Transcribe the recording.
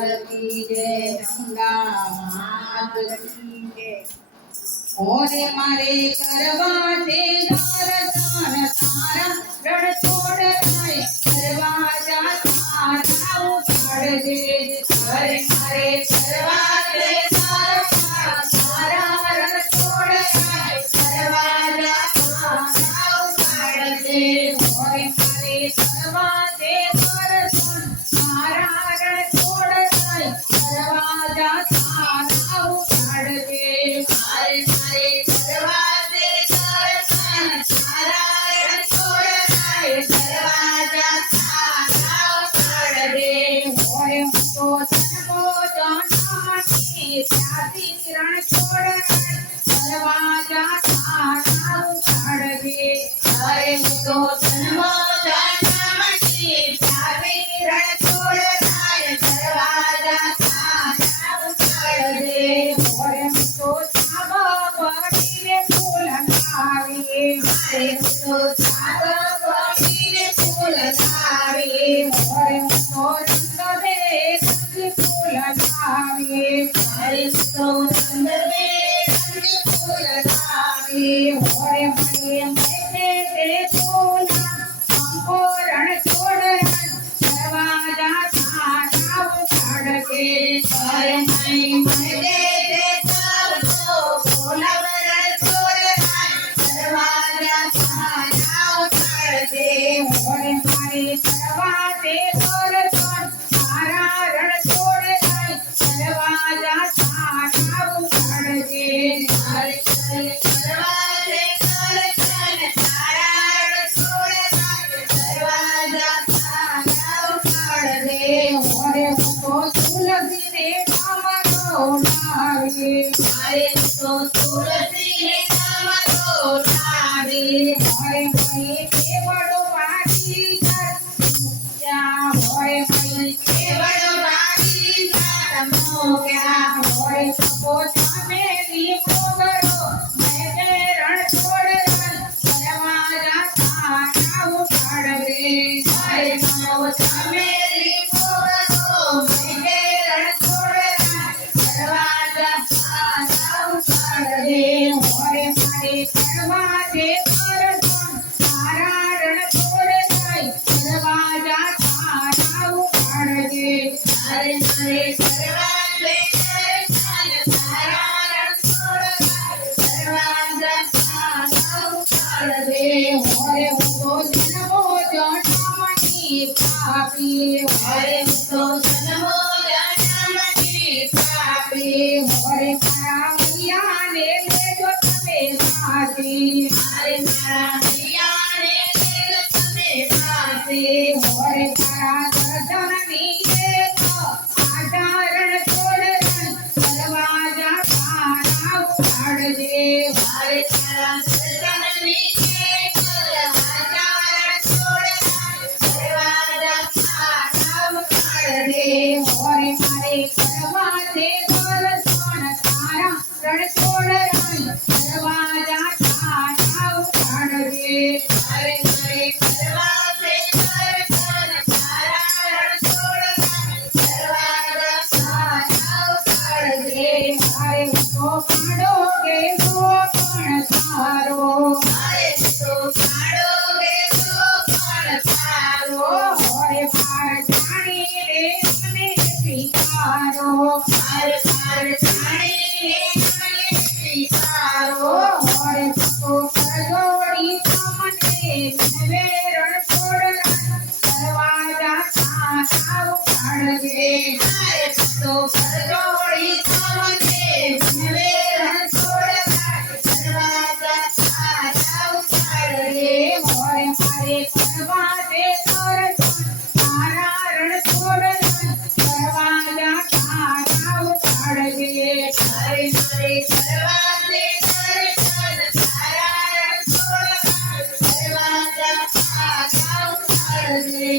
की जय गंगा मात की जय। ओरे मारे करवा दे दर्शन तारा रण छोड़ जाए दरवाजा तारा उखाड़ दे। अरे मारे करवा दे दर्शन तारा रण छोड़ जाए दरवाजा तारा उखाड़ दे। ओरे मारे करवा दे दर्शन तारा रण छोड़ जाए दरवाजा तारा उखाड़ दे। मारे मारे करवा दे दर्शन तारा रण छोड़ जाए दरवाजा तारा उखाड़ दे। ओरे तो जन्मो जन्मनी प्यासी रण छोड़ जाए दरवाजा तारा उखाड़ दे। अरे तो जन्मो जन्मनी प्यासी रण छोड़ जाए दरवाजा तारा उखाड़ दे। ओरे तो पड़ीने फूल लावे मारे तो छाग पड़ीने फूल लावे। ओरे तो रंग दे रंग फूल लावे मारे तो रंग दे रंग फूल लावे। ओरे मारे मैंने दे फूला हमको रण छोड़ दरवाजा तारा उखाड़ के। अरे मैंने दे फूला रण छोड़ दरवाजा तारा उखाड़ दे। ओरे मारे करवा दे दर्शन तारा रण छोड़ दरवाजा तारा उखाड़ दे। अरे करवा दे दर्शन तारा रण छोड़ दरवाजा तारा उखाड़ दे। ओरे तो तुलसी रे कामरो लावे मारे तो तुलसी रे कामरो लावे। ओरे मई केवड़ो बाजी क्या ओरे मई केवड़ो बाजी क्या ओरे पोछा मेरी पोगरो मैं रण छोड़ दरवाजा तारा उखाड़ दे। अरे पोछा मेरी पोगरो मैं रण छोड़ दरवाजा तारा उखाड़ दे। ओरे मारे करवा दे दर्शन तारा रण छोड़ दरवाजा तारा उखाड़ दे। अरे मारे करवा दे दर्शन तारा रण छोड़ दरवाजा तारा उखाड़ दे। ओरे तो जन्मो जन्मनी पापी ओरे तो जन्मो जन्मनी पापी। ओरे मारा मैया ने ले जो तमे साथी अरे मारा मैया ने ले जो तमे साथी। ओरे मारा दर्शननी रण छोड़ दरवाजा तारा उखाड़ दे। अरे तारा दर्शननी दरवाजा छोड़ दरवाजा तारा उखाड़ दे। ओरे मारे करवा दे दर्शन तारा रण छोड़ दरवाजा तारा उखाड़ दे। अरे मारे करवा दे दर्शन तारा रण छोड़ दरवाजा तारा उखाड़ दे। मारे तो काढ़ोगे तो पण तारो मारे तो काढ़ोगे तो पण तारो। ओरे पार जानी रे मने स्वीकारो पार पार जानी रे मने स्वीकारो। ओरे तो करजोड़ी सामने नवे रण छोड़ दरवाजा तारा उखाड़ दे। अरे तो करजोड़ी सामने नवे रण छोड़ दरवाजा तारा उखाड़ दे। ओरे मारे करवा दे दर्शन तारा रण छोड़ दरवाजा तारा उखाड़ दे। अरे मारे करवा दे दर्शन तारा रण छोड़ दरवाजा तारा उखाड़ दे।